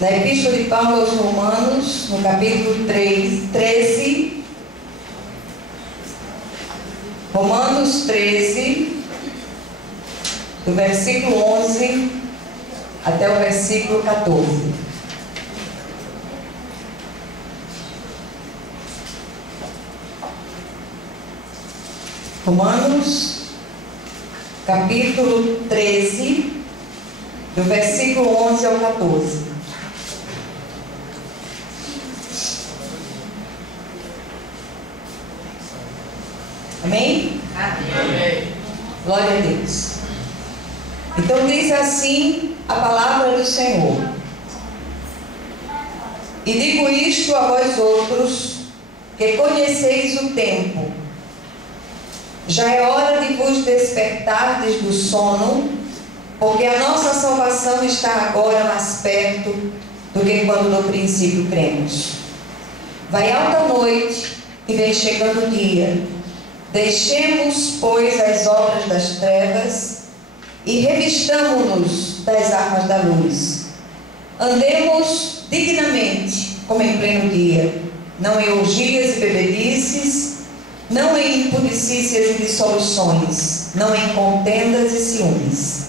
Na Epístola de Paulo aos Romanos, no capítulo 13, Romanos 13, do versículo 11 até o versículo 14. Romanos, capítulo 13, do versículo 11 ao 14. Amém? Amém. Glória a Deus. Então diz assim a palavra do Senhor: e digo isto a vós outros, que conheceis o tempo. Já é hora de vos despertardes do sono, porque a nossa salvação está agora mais perto do que quando no princípio cremos. Vai alta a noite e vem chegando o dia. Deixemos, pois, as obras das trevas e revistamo-nos das armas da luz. Andemos dignamente, como em pleno dia, não em orgias e bebedices, não em impudicícias e dissoluções, não em contendas e ciúmes.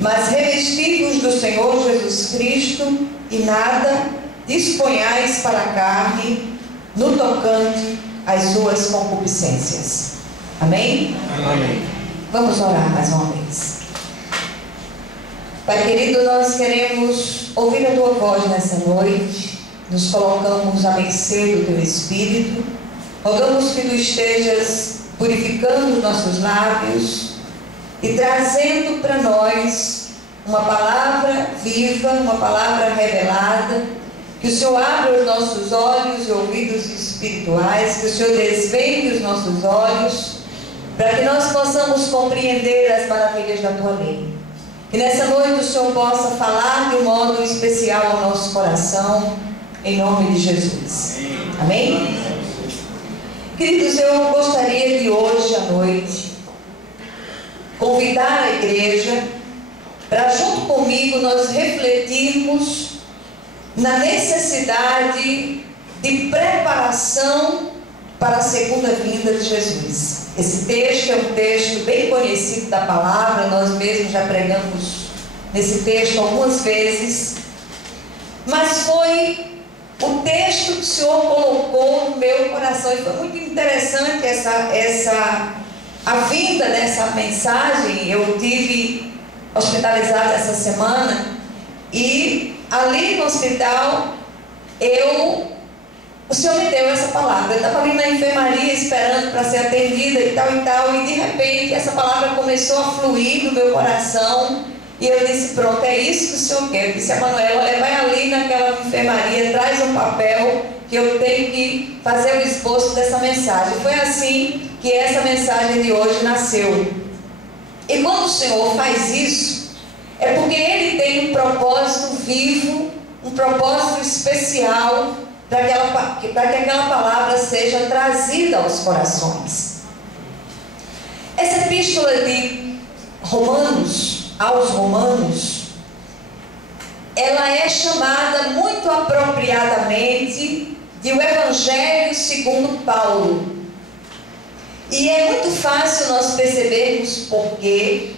Mas revesti-vos do Senhor Jesus Cristo e nada disponhais para a carne no tocante às suas concupiscências. Amém? Amém. Vamos orar mais uma vez. Pai querido, nós queremos ouvir a Tua voz nessa noite. Nos colocamos à mercê do Teu Espírito. Rogamos que Tu estejas purificando os nossos lábios e trazendo para nós uma palavra viva, uma palavra revelada. Que o Senhor abra os nossos olhos e ouvidos espirituais, que o Senhor desvende os nossos olhos, para que nós possamos compreender as maravilhas da Tua lei. Que nessa noite o Senhor possa falar de um modo especial ao nosso coração, em nome de Jesus. Amém? Queridos, eu gostaria de hoje à noite convidar a igreja para, junto comigo, nós refletirmos na necessidade de preparação para a segunda vinda de Jesus. Esse texto é um texto bem conhecido da palavra, nós mesmos já pregamos nesse texto algumas vezes, mas foi o texto que o Senhor colocou no meu coração, e foi muito interessante a vinda dessa mensagem. Eu tive hospitalizada essa semana e ali no hospital, o Senhor me deu essa palavra. Eu estava ali na enfermaria esperando para ser atendida e tal, e de repente essa palavra começou a fluir no meu coração, e eu disse: pronto, é isso que o Senhor quer. Eu disse a Manuela: olha, vai ali naquela enfermaria, traz um papel que eu tenho que fazer o esboço dessa mensagem. Foi assim que essa mensagem de hoje nasceu. E quando o Senhor faz isso, é porque Ele tem um propósito vivo, um propósito especial para que aquela palavra seja trazida aos corações. Essa epístola de Romanos, aos Romanos, ela é chamada muito apropriadamente de o Evangelho segundo Paulo. E é muito fácil nós percebermos porque,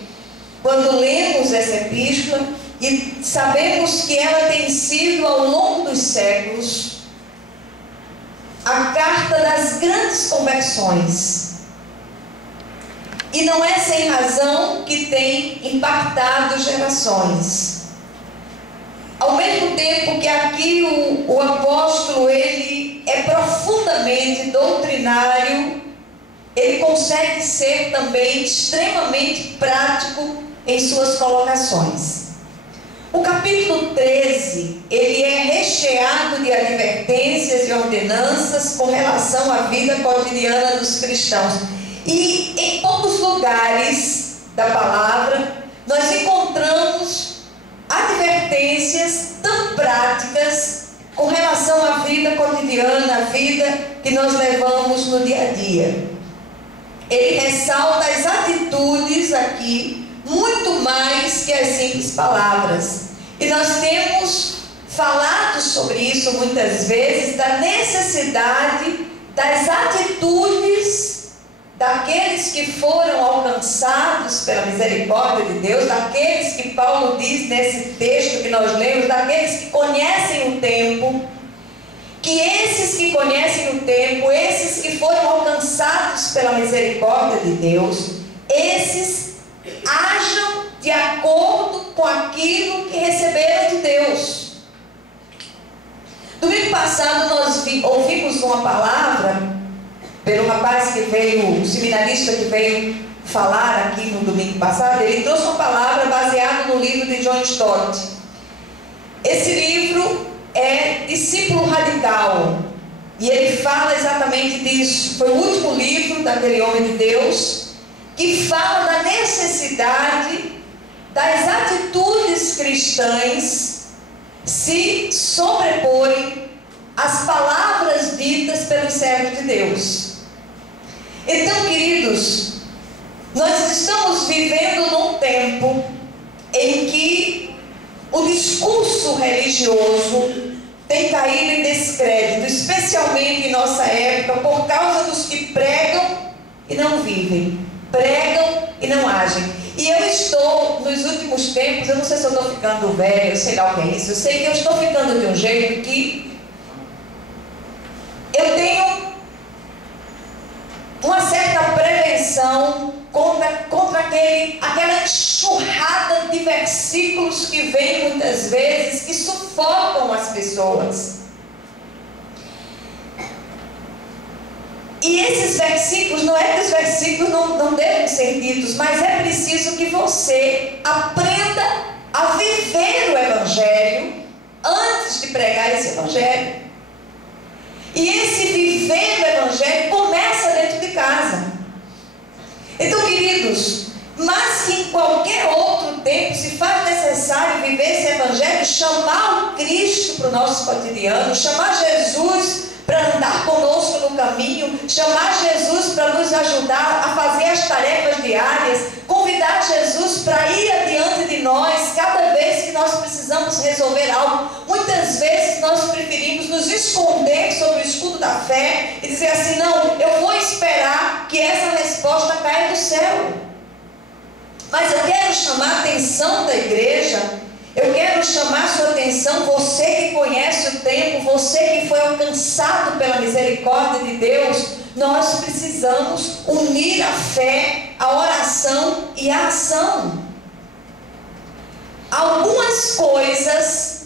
quando lemos essa epístola e sabemos que ela tem sido, ao longo dos séculos, a carta das grandes conversões. E não é sem razão que tem impactado gerações. Ao mesmo tempo que aqui o apóstolo, ele é profundamente doutrinário, ele consegue ser também extremamente prático em suas colocações. O capítulo 13, ele é recheado de advertências e ordenanças com relação à vida cotidiana dos cristãos. E em poucos lugares da palavra, nós encontramos advertências tão práticas com relação à vida cotidiana, à vida que nós levamos no dia a dia. Ele ressalta as atitudes aqui, muito mais que as simples palavras. E nós temos falado sobre isso muitas vezes, da necessidade das atitudes daqueles que foram alcançados pela misericórdia de Deus, daqueles que Paulo diz nesse texto que nós lemos, daqueles que conhecem o tempo, que esses que conhecem o tempo, esses que foram alcançados pela misericórdia de Deus, esses ajam de acordo com aquilo que receberam de Deus. Domingo passado nós ouvimos uma palavra pelo rapaz que veio, o seminarista que veio falar aqui no domingo passado. Ele trouxe uma palavra baseada no livro de John Stott. Esse livro é Discípulo Radical, e ele fala exatamente disso. Foi o último livro daquele homem de Deus, que fala da necessidade das atitudes cristãs se sobreporem às palavras ditas pelos servos de Deus. Então, queridos, nós estamos vivendo num tempo em que o discurso religioso tem caído em descrédito, especialmente em nossa época, por causa dos que pregam e não vivem, pregam e não agem. E eu estou, nos últimos tempos, eu não sei se eu estou ficando velha, eu sei lá o que é isso, eu sei que eu estou ficando de um jeito que eu tenho uma certa prevenção contra aquela enxurrada de versículos que vem muitas vezes, que sufocam as pessoas. E esses versículos, não é que os versículos não devem ser ditos, mas é preciso que você aprenda a viver o Evangelho antes de pregar esse Evangelho. E esse viver o Evangelho começa dentro de casa. Então, queridos, mas que em qualquer outro tempo se faz necessário viver esse Evangelho, chamar o Cristo para o nosso cotidiano, chamar Jesus para andar conosco no caminho, chamar Jesus para nos ajudar a fazer as tarefas diárias, convidar Jesus para ir adiante de nós cada vez que nós precisamos resolver algo. Muitas vezes nós preferimos nos esconder sob o escudo da fé e dizer assim: não, eu vou esperar que essa resposta caia do céu. Mas eu quero chamar a atenção da igreja. Eu quero chamar a sua atenção, você que conhece o tempo, você que foi alcançado pela misericórdia de Deus. Nós precisamos unir a fé, a oração e a ação. Algumas coisas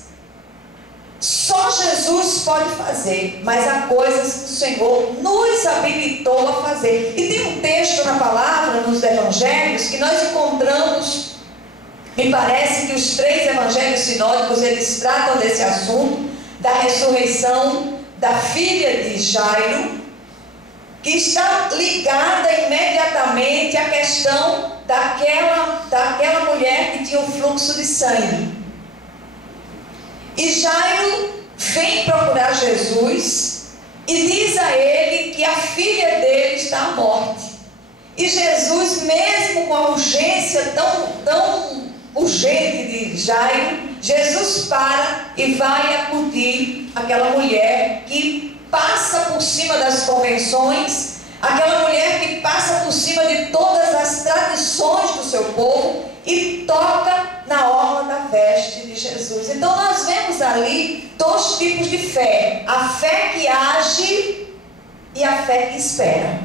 só Jesus pode fazer, mas há coisas que o Senhor nos habilitou a fazer. E tem um texto na palavra, nos evangelhos, que nós encontramos. Me parece que os 3 evangelhos sinóticos, eles tratam desse assunto, da ressurreição da filha de Jairo, que está ligada imediatamente à questão daquela mulher que tinha um fluxo de sangue. E Jairo vem procurar Jesus e diz a ele que a filha dele está à morte. E Jesus, mesmo com a urgência tão urgente de Jairo, Jesus para e vai acudir aquela mulher que passa por cima das convenções, aquela mulher que passa por cima de todas as tradições do seu povo e toca na orla da veste de Jesus. Então nós vemos ali 2 tipos de fé: a fé que age e a fé que espera.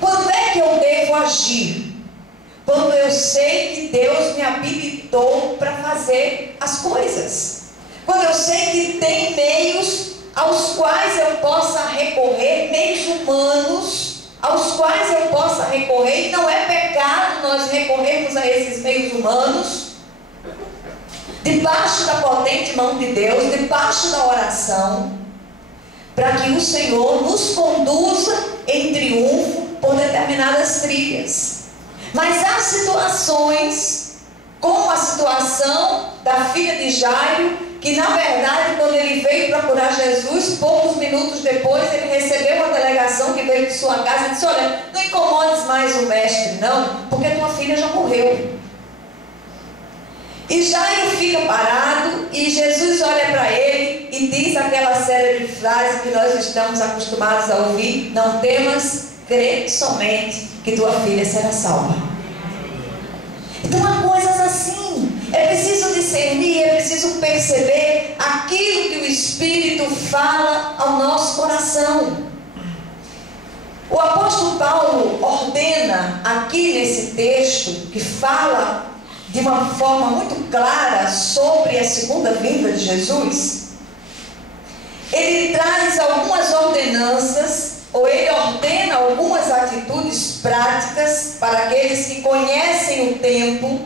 Quando é que eu devo agir? Quando eu sei que Deus me habilitou para fazer as coisas. Quando eu sei que tem meios aos quais eu possa recorrer, meios humanos, aos quais eu possa recorrer, e não é pecado nós recorrermos a esses meios humanos, debaixo da potente mão de Deus, debaixo da oração, para que o Senhor nos conduza em triunfo por determinadas trilhas. Mas há situações, como a situação da filha de Jairo, que na verdade, quando ele veio procurar Jesus, poucos minutos depois ele recebeu uma delegação que veio de sua casa e disse: olha, não incomodes mais o mestre não, porque tua filha já morreu. E Jairo fica parado e Jesus olha para ele e diz aquela série de frases que nós estamos acostumados a ouvir: não temas, crê somente que tua filha será salva. Então há coisas assim, é preciso discernir, é preciso perceber aquilo que o Espírito fala ao nosso coração. O apóstolo Paulo ordena aqui nesse texto, que fala de uma forma muito clara sobre a segunda vinda de Jesus, ele traz algumas ordenanças, ou ele ordena algumas atitudes práticas para aqueles que conhecem o tempo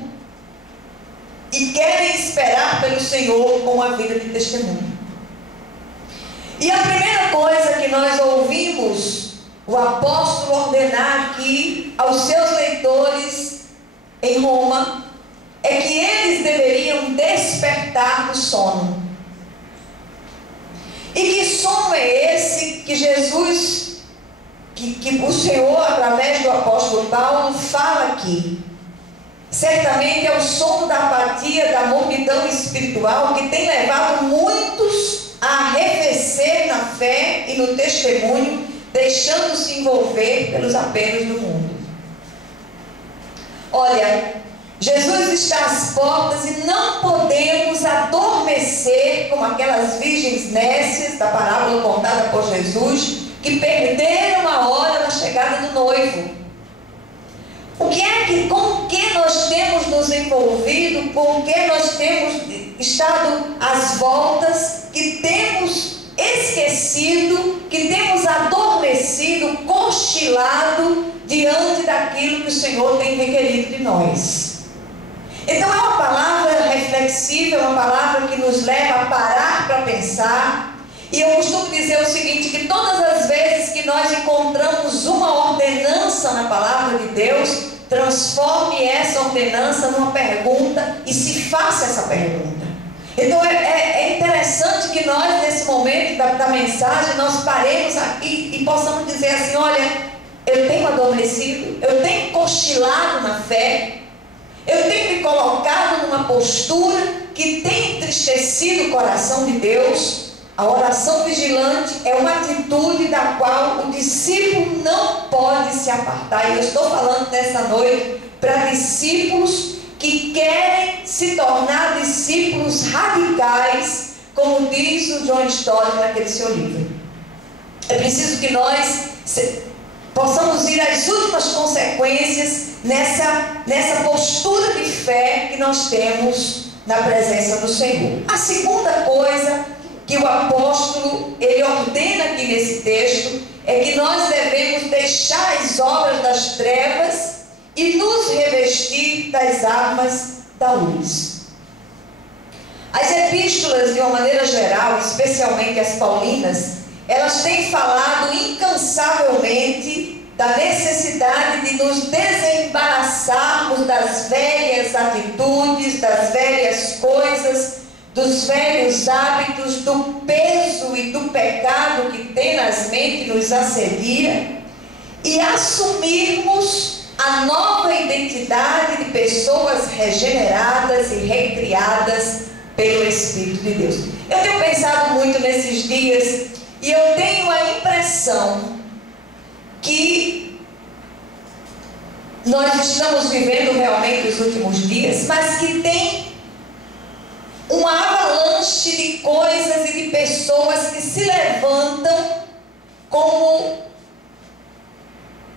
e querem esperar pelo Senhor com a vida de testemunho. E a primeira coisa que nós ouvimos o apóstolo ordenar aqui aos seus leitores em Roma é que eles deveriam despertar do sono. E que sono é esse que Jesus, que o Senhor, através do apóstolo Paulo, fala aqui? Certamente é o sono da apatia, da mornidão espiritual, que tem levado muitos a arrefecer na fé e no testemunho, deixando-se envolver pelos apelos do mundo. Olha, Jesus está às portas e não podemos adormecer como aquelas virgens nécias da parábola contada por Jesus, que perderam a hora da chegada do noivo. Com o que nós temos nos envolvido, com o que nós temos estado às voltas, que temos esquecido, que temos adormecido, cochilado diante daquilo que o Senhor tem requerido de nós. Então é uma palavra reflexiva, é uma palavra que nos leva a parar para pensar. E eu costumo dizer o seguinte, que todas as vezes que nós encontramos uma ordenança na palavra de Deus, transforme essa ordenança numa pergunta e se faça essa pergunta. Então é interessante que nós, nesse momento da mensagem, nós paremos aqui e possamos dizer assim: olha, eu tenho adormecido, eu tenho cochilado na fé, eu tenho me colocado numa postura que tem entristecido o coração de Deus. A oração vigilante é uma atitude da qual o discípulo não pode se apartar. E eu estou falando nessa noite para discípulos que querem se tornar discípulos radicais, como diz o John Stott naquele seu livro. É preciso que nós possamos ir às últimas consequências nessa postura de fé que nós temos na presença do Senhor. A segunda coisa que o apóstolo ele ordena aqui nesse texto é que nós devemos deixar as obras das trevas e nos revestir das armas da luz. As epístolas, de uma maneira geral, especialmente as paulinas, elas têm falado incansavelmente da necessidade de nos desembaraçarmos das velhas atitudes, das velhas coisas, dos velhos hábitos, do peso e do pecado que tenazmente nos assedia, e assumirmos a nova identidade de pessoas regeneradas e recriadas pelo Espírito de Deus. Eu tenho pensado muito nesses dias e eu tenho a impressão que nós estamos vivendo realmente os últimos dias, mas que tem uma avalanche de coisas e de pessoas que se levantam como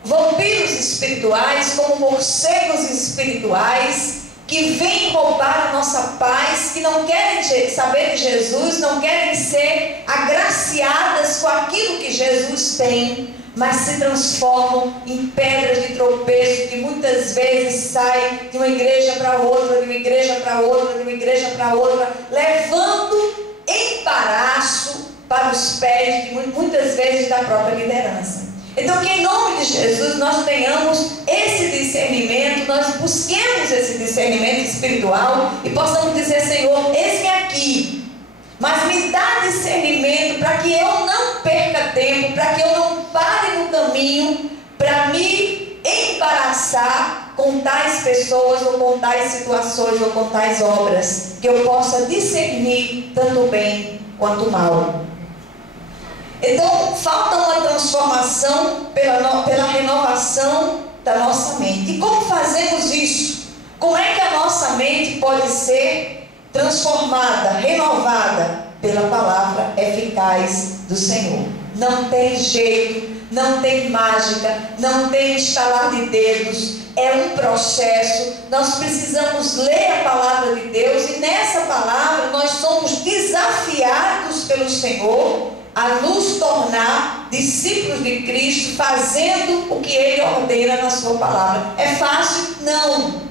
vampiros espirituais, como morcegos espirituais, que vêm roubar a nossa paz, que não querem saber de Jesus, não querem ser agraciadas com aquilo que Jesus tem, mas se transformam em pedras de tropeço, que muitas vezes saem de uma igreja para outra, de uma igreja para outra, de uma igreja para outra, levando embaraço para os pés de muitas vezes da própria liderança. Então, que em nome de Jesus nós tenhamos esse discernimento, nós busquemos esse discernimento espiritual e possamos dizer: Senhor, eis-me aqui, mas me dá discernimento para que eu não perca tempo, para que eu não pare no caminho, para me embaraçar com com tais pessoas, ou com tais situações, ou com tais obras, que eu possa discernir tanto o bem quanto o mal. Então, falta uma transformação pela renovação da nossa mente. E como fazemos isso? Como é que a nossa mente pode ser transformada, renovada pela palavra eficaz do Senhor? Não tem jeito, não tem mágica, não tem estalar de dedos, é um processo. Nós precisamos ler a palavra de Deus, e nessa palavra nós somos desafiados pelo Senhor a nos tornar discípulos de Cristo, fazendo o que Ele ordena na sua palavra. É fácil? Não.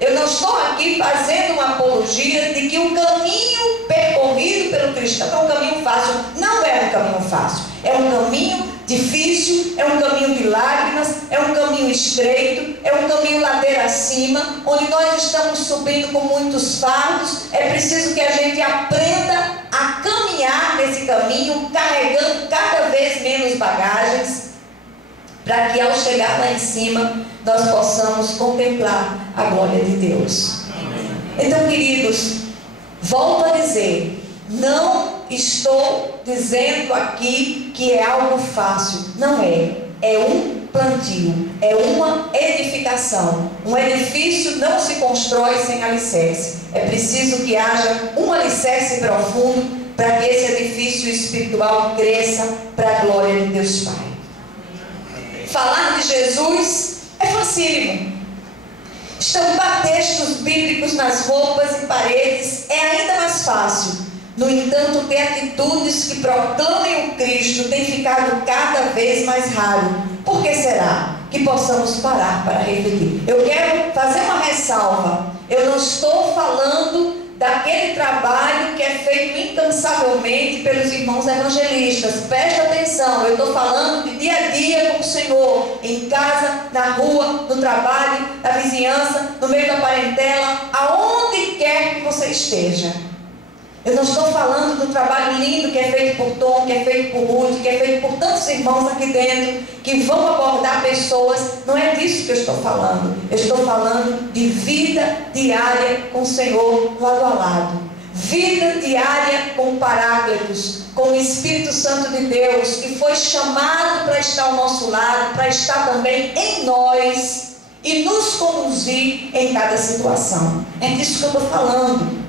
Eu não estou aqui fazendo uma apologia de que o caminho percorrido pelo cristão é um caminho fácil. Não é um caminho fácil. É um caminho difícil, é um caminho de lágrimas, é um caminho estreito, é um caminho ladeira acima, onde nós estamos subindo com muitos fardos. É preciso que a gente aprenda a caminhar nesse caminho, carregando cada vez menos bagagens, para que ao chegar lá em cima, nós possamos contemplar a glória de Deus. Então, queridos, volto a dizer, não estou dizendo aqui que é algo fácil. Não é. É um plantio, é uma edificação. Um edifício não se constrói sem alicerce. É preciso que haja um alicerce profundo para que esse edifício espiritual cresça para a glória de Deus Pai. Falar de Jesus é facílimo. Estampar textos bíblicos nas roupas e paredes é ainda mais fácil. No entanto, ter atitudes que proclamem o Cristo tem ficado cada vez mais raro. Por que será? Que possamos parar para refletir. Eu quero fazer uma ressalva. Eu não estou falando daquele trabalho que é feito incansavelmente pelos irmãos evangelistas. Preste atenção, eu estou falando de dia a dia com o Senhor, em casa, na rua, no trabalho, na vizinhança, no meio da parentela, aonde quer que você esteja. Eu não estou falando do trabalho lindo que é feito por Tom, que é feito por Ruth, que é feito por tantos irmãos aqui dentro, que vão abordar pessoas. Não é disso que eu estou falando. Eu estou falando de vida diária com o Senhor lado a lado. Vida diária com Paráclitos, com o Espírito Santo de Deus, que foi chamado para estar ao nosso lado, para estar também em nós e nos conduzir em cada situação. É disso que eu estou falando.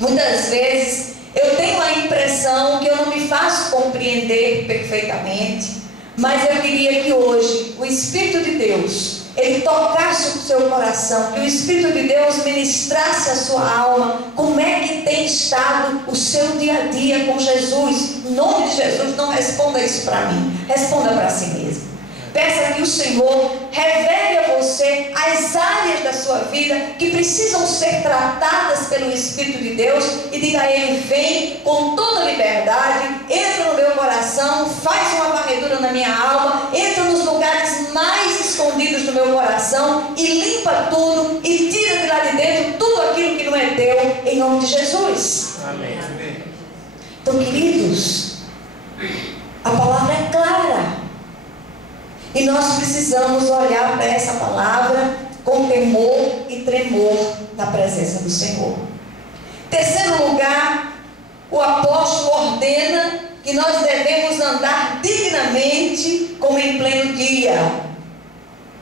Muitas vezes eu tenho a impressão que eu não me faço compreender perfeitamente, mas eu queria que hoje o Espírito de Deus, Ele tocasse o seu coração, que o Espírito de Deus ministrasse a sua alma. Como é que tem estado o seu dia a dia com Jesus? Em nome de Jesus, não responda isso para mim, responda para si mesmo. Peça que o Senhor revele a você as áreas da sua vida que precisam ser tratadas pelo Espírito de Deus, e diga a Ele: vem com toda liberdade, entra no meu coração, faz uma varredura na minha alma, entra nos lugares mais escondidos do meu coração e limpa tudo e tira de lá de dentro tudo aquilo que não é teu, em nome de Jesus. Amém. Então, queridos, a palavra é clara. E nós precisamos olhar para essa palavra com temor e tremor na presença do Senhor. Terceiro lugar, o apóstolo ordena que nós devemos andar dignamente como em pleno dia.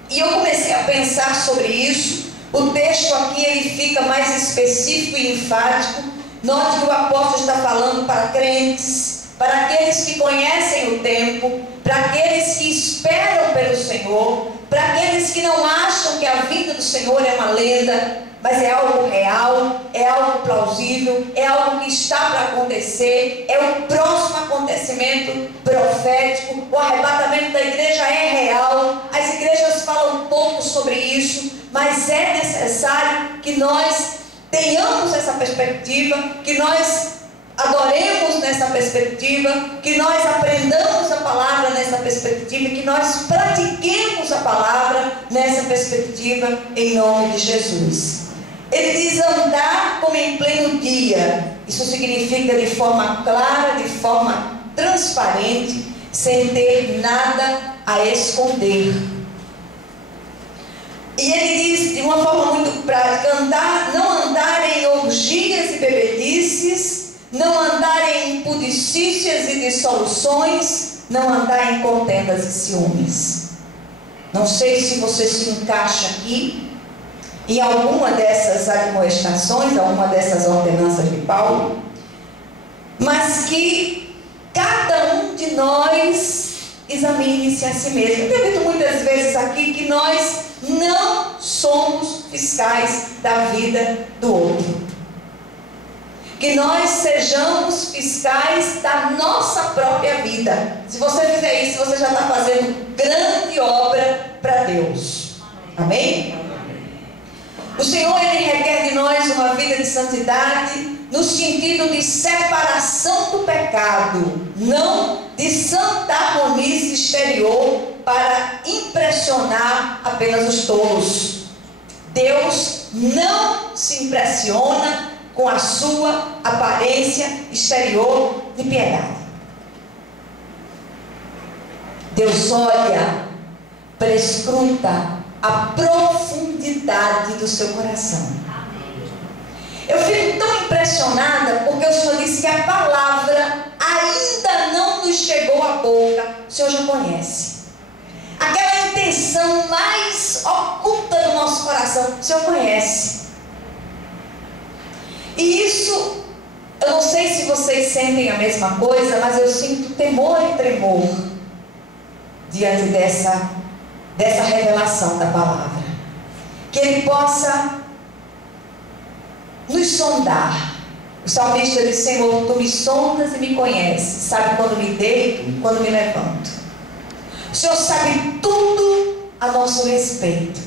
E eu comecei a pensar sobre isso. O texto aqui ele fica mais específico e enfático. Note que o apóstolo está falando para crentes, para aqueles que conhecem o tempo, para aqueles que esperam pelo Senhor, para aqueles que não acham que a vinda do Senhor é uma lenda, mas é algo real, é algo plausível, é algo que está para acontecer, é o próximo acontecimento profético. O arrebatamento da igreja é real. As igrejas falam um pouco sobre isso, mas é necessário que nós tenhamos essa perspectiva, que nós adoremos nessa perspectiva, que nós aprendamos a palavra nessa perspectiva, que nós pratiquemos a palavra nessa perspectiva, em nome de Jesus. Ele diz andar como em pleno dia. Isso significa de forma clara, de forma transparente, sem ter nada a esconder. E ele diz de uma forma muito prática: não andar em orgias e bebedices, não andar em impudicícias e dissoluções, não andar em contendas e ciúmes. Não sei se você se encaixa aqui em alguma dessas admoestações, alguma dessas ordenanças de Paulo, mas que cada um de nós examine-se a si mesmo. Eu tenho dito muitas vezes aqui que nós não somos fiscais da vida do outro. Que nós sejamos fiscais da nossa própria vida. Se você fizer isso, você já está fazendo grande obra para Deus. Amém? O Senhor, Ele requer de nós uma vida de santidade, no sentido de separação do pecado, não de santa harmonia exterior para impressionar apenas os tolos. Deus não se impressiona com a sua aparência exterior de piedade. Deus olha, prescruta a profundidade do seu coração. Eu fico tão impressionada porque o Senhor disse que a palavra ainda não nos chegou à boca. O Senhor já conhece. Aquela intenção mais oculta do nosso coração, o Senhor conhece. E isso, eu não sei se vocês sentem a mesma coisa, mas eu sinto temor e tremor diante dessa revelação da palavra. Que Ele possa nos sondar. O salmista diz: Senhor, Tu me sondas e me conheces, sabe quando me deito e quando me levanto. O Senhor sabe tudo a nosso respeito.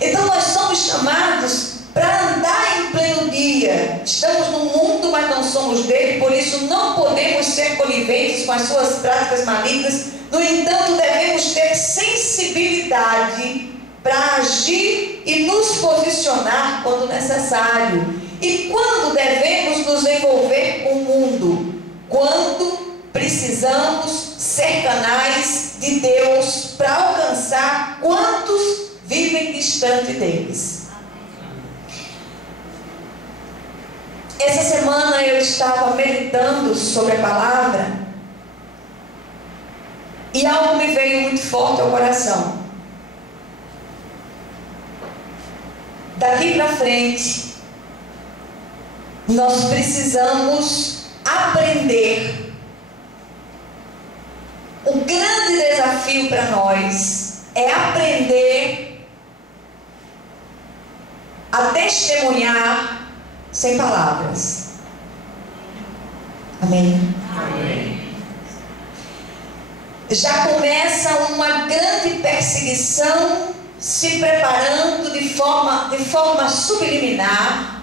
Então nós somos chamados para andar em pleno dia. Estamos no mundo, mas não somos dele, por isso não podemos ser coniventes com as suas práticas malignas. No entanto, devemos ter sensibilidade para agir e nos posicionar quando necessário. E quando devemos nos envolver com o mundo? Quando precisamos ser canais de Deus para alcançar quantos vivem distante deles. Essa semana eu estava meditando sobre a palavra e algo me veio muito forte ao coração. Daqui para frente, nós precisamos aprender. O grande desafio para nós é aprender a testemunhar sem palavras. Amém? Amém. Já começa uma grande perseguição se preparando de forma subliminar.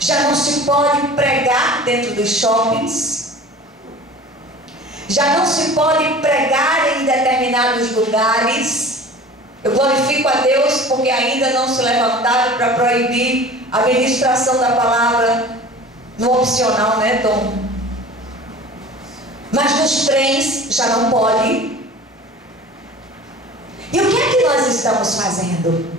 Já não se pode pregar dentro dos shoppings. Já não se pode pregar em determinados lugares. Eu glorifico a Deus porque ainda não se levantaram para proibir a ministração da palavra no opcional, né, Tom? Mas nos trens já não pode. E o que é que nós estamos fazendo?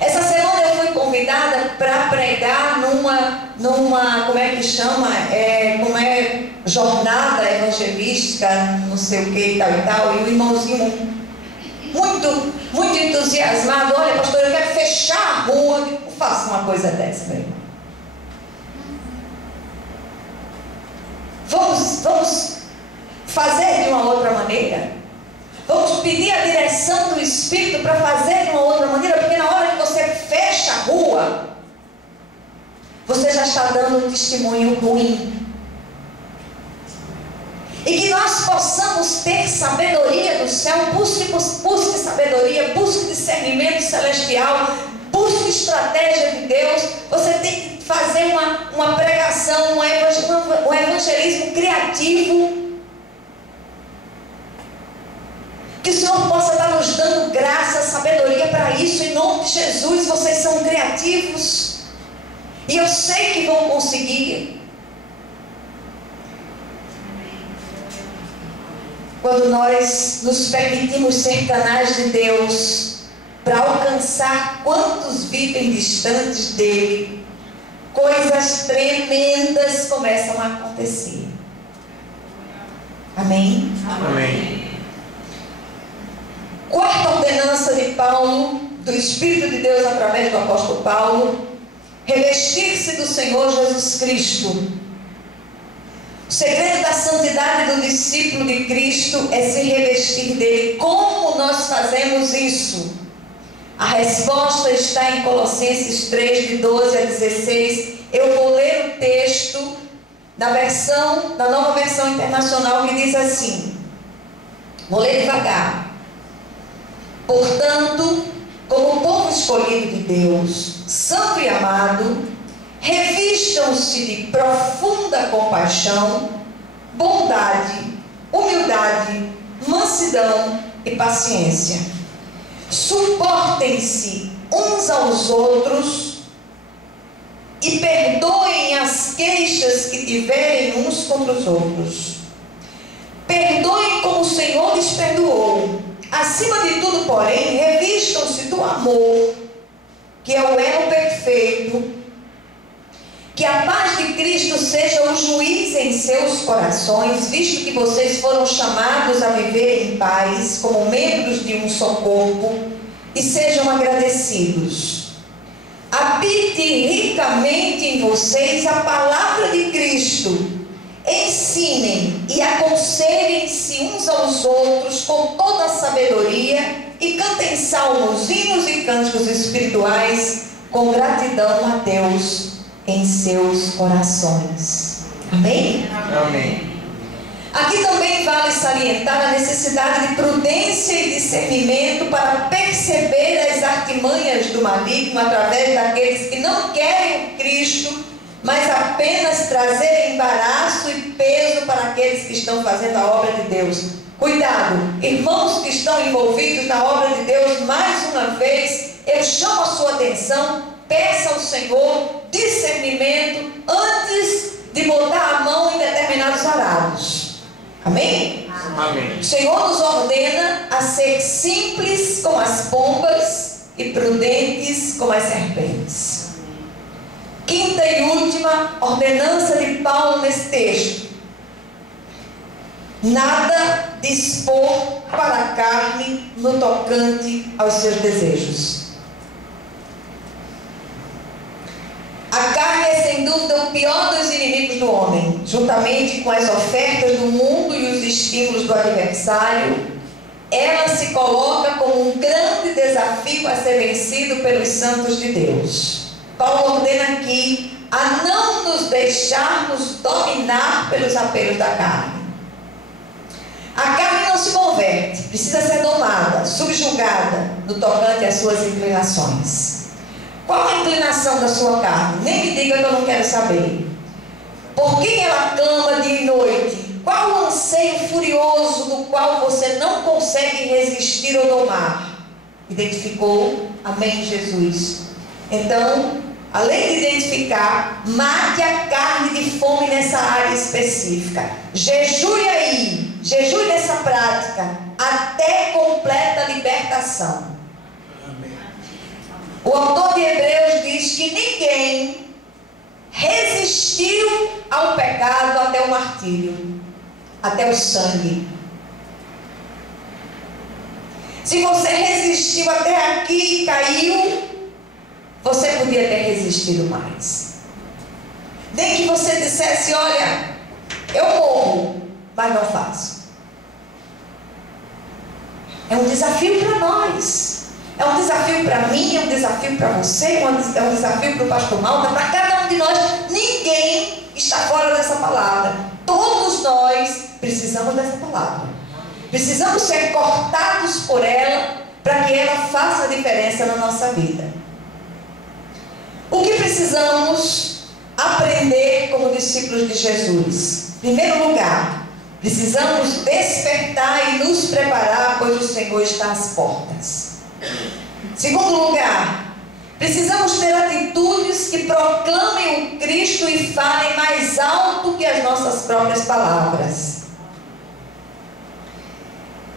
Essa semana eu fui convidada para pregar numa como é que chama? Jornada evangelística, não sei o que e tal. E o irmãozinho muito entusiasmado: olha, pastor, eu quero fechar a rua. Eu faço uma coisa dessa, meu irmão. Vamos fazer de uma outra maneira. Vamos pedir a direção do Espírito para fazer de uma outra maneira, porque na hora que você fecha a rua, você já está dando um testemunho ruim. E que nós possamos ter sabedoria do céu. Busque sabedoria, busque discernimento celestial, busque estratégia de Deus. Você tem que fazer uma pregação, um evangelismo criativo. Que o Senhor possa estar nos dando graça, sabedoria para isso, em nome de Jesus. Vocês são criativos e eu sei que vão conseguir. quando nós nos permitimos ser canais de Deus para alcançar quantos vivem distantes dele, coisas tremendas começam a acontecer. Amém? Amém. Quarta ordenança de Paulo, do Espírito de Deus através do apóstolo Paulo: revestir-se do Senhor Jesus Cristo. O segredo da santidade do discípulo de Cristo é se revestir dele. Como nós fazemos isso? A resposta está em Colossenses 3, de 12 a 16. Eu vou ler o texto na nova versão internacional, que diz assim. Vou ler devagar. Portanto, como povo escolhido de Deus, santo e amado, revistam-se de profunda compaixão, bondade, humildade, mansidão e paciência. Suportem-se uns aos outros e perdoem as queixas que tiverem uns contra os outros. Perdoem como o Senhor lhes perdoou. Acima de tudo, porém, revistam-se do amor, que é o elo perfeito. Que a paz de Cristo seja o juiz em seus corações, visto que vocês foram chamados a viver em paz, como membros de um só corpo, e sejam agradecidos. Habite ricamente em vocês a palavra de Cristo. Ensinem e aconselhem-se uns aos outros com toda a sabedoria e cantem salmos, hinos e cânticos espirituais com gratidão a Deus em seus corações. Amém? Amém. Aqui também vale salientar a necessidade de prudência e discernimento para perceber as artimanhas do maligno através daqueles que não querem Cristo, mas apenas trazer embaraço e peso para aqueles que estão fazendo a obra de Deus. Cuidado, irmãos que estão envolvidos na obra de Deus, mais uma vez, eu chamo a sua atenção, peça ao Senhor discernimento antes de botar a mão em determinados arados. Amém? Amém. O Senhor nos ordena a ser simples como as pombas e prudentes como as serpentes. Quinta e última ordenança de Paulo nesse texto: nada dispor para a carne no tocante aos seus desejos. A carne é sem dúvida o pior dos inimigos do homem, juntamente com as ofertas do mundo e os estímulos do adversário. Ela se coloca como um grande desafio a ser vencido pelos santos de Deus. Paulo ordena aqui a não nos deixarmos dominar pelos apelos da carne. A carne não se converte, precisa ser domada, subjugada no tocante às suas inclinações. Qual a inclinação da sua carne? Nem me diga que eu não quero saber. Por que ela clama dia e noite? Qual o anseio furioso do qual você não consegue resistir ou domar? Identificou? Amém, Jesus. Então, além de identificar, mate a carne de fome nessa área específica. Jejue aí, jejue nessa prática, até completa libertação. O autor de Hebreus diz que ninguém resistiu ao pecado até o martírio, até o sangue. Se você resistiu até aqui e caiu, você podia ter resistido mais. Nem que você dissesse: olha, eu morro, mas não faço. É um desafio para nós. É um desafio para mim, é um desafio para você, é um desafio para o pastor Malta, para cada um de nós. Ninguém está fora dessa palavra. Todos nós precisamos dessa palavra. Precisamos ser cortados por ela para que ela faça a diferença na nossa vida. O que precisamos aprender como discípulos de Jesus? Em primeiro lugar, precisamos despertar e nos preparar, pois o Senhor está às portas. Segundo lugar, precisamos ter atitudes que proclamem o Cristo e falem mais alto que as nossas próprias palavras.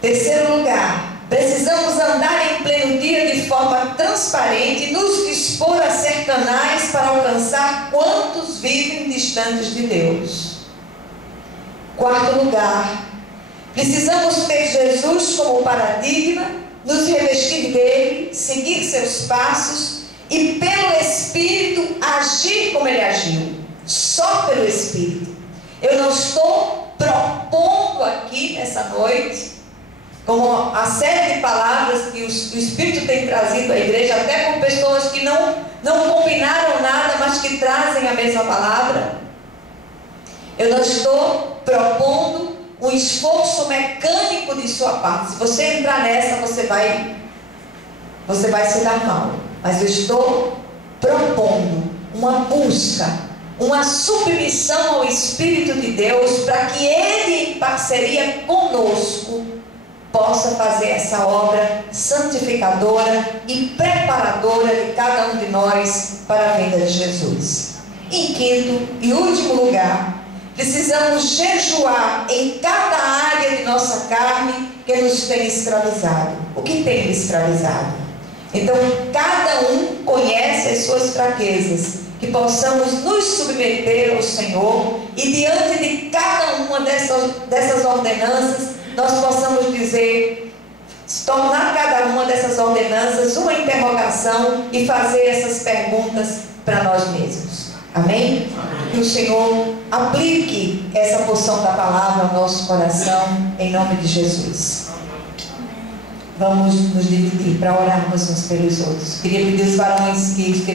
Terceiro lugar, precisamos andar em pleno dia de forma transparente e nos dispor a ser canais para alcançar quantos vivem distantes de Deus. Quarto lugar, precisamos ter Jesus como paradigma, nos revestir dele, seguir seus passos e pelo Espírito agir como ele agiu. Só pelo Espírito. Eu não estou propondo aqui nessa noite, como a série de palavras que o Espírito tem trazido à igreja, até com pessoas que não combinaram nada, mas que trazem a mesma palavra. Eu não estou propondo um esforço mecânico de sua parte. Se você entrar nessa, você vai se dar mal. Mas eu estou propondo uma busca, uma submissão ao Espírito de Deus, para que Ele, em parceria conosco, possa fazer essa obra santificadora e preparadora de cada um de nós para a vinda de Jesus. Em quinto e último lugar, precisamos jejuar em cada área de nossa carne que nos tem escravizado. O que tem escravizado? Então, cada um conhece as suas fraquezas, que possamos nos submeter ao Senhor e diante de cada uma dessas ordenanças, nós possamos dizer, tornar cada uma dessas ordenanças uma interrogação e fazer essas perguntas para nós mesmos. Amém? Que o Senhor aplique essa porção da palavra ao nosso coração, em nome de Jesus. Vamos nos dividir para orarmos uns pelos outros. Queria pedir os varões que